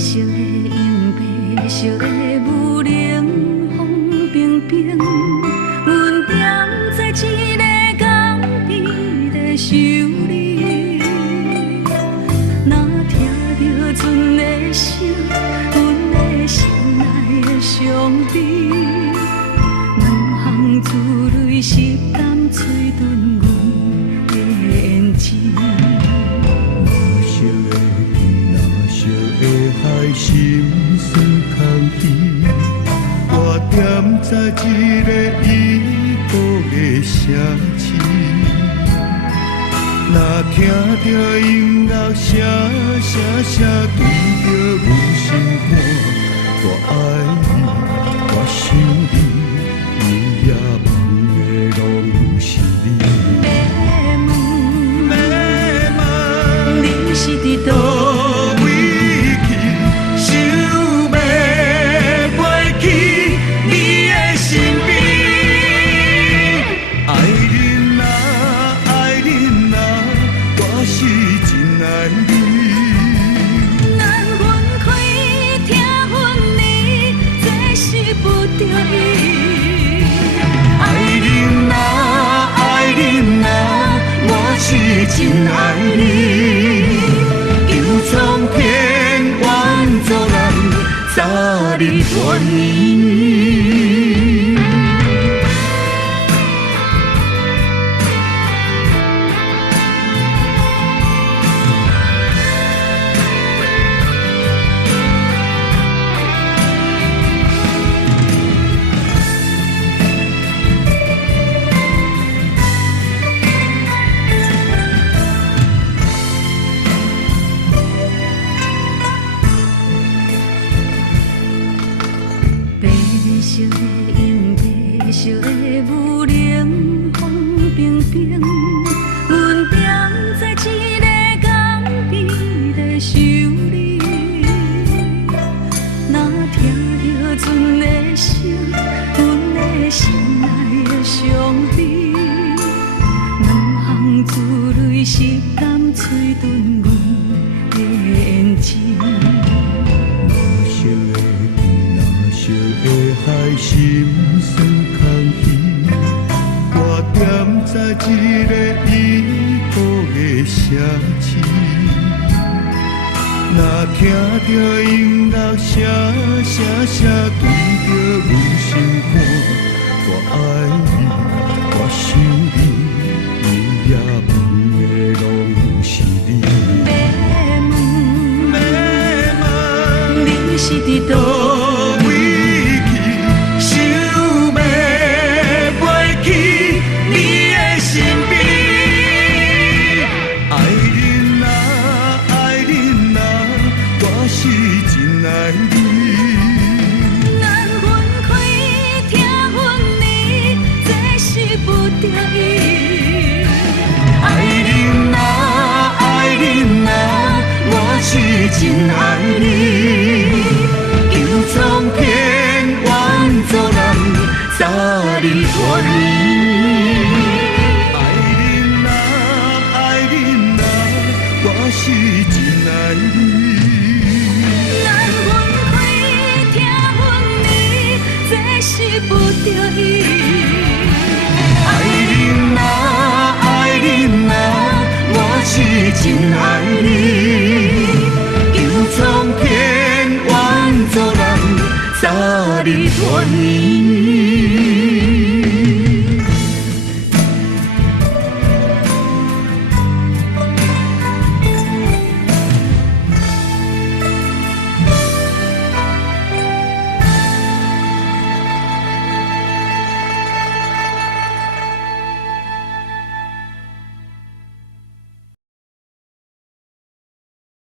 色的影，白色的雾，冷风冰冰。阮踮在一个港边在想你，若听到船的声，阮的心内的伤悲。两行珠泪湿干嘴唇，阮的眼睛。心酸空虚，我踮在一个已故的城市，若听到音乐声声声对着阮心肝，我爱你，我想你，夜夜梦的拢是你。要问你是伫倒？真爱你，犹创片愿做咱早日团圆。白色的影，白色的雾，冷风冰冰。阮踮在一个港边在想你，若听到船的声，阮的心内的伤悲。两行珠泪湿干嘴唇，阮的眼睛。心酸空虚，我踮在一个已故的城市，若听到音乐声声声对着阮心肝，我爱你，我想你，夜夜梦的拢是你。要问你是伫倒？真爱你。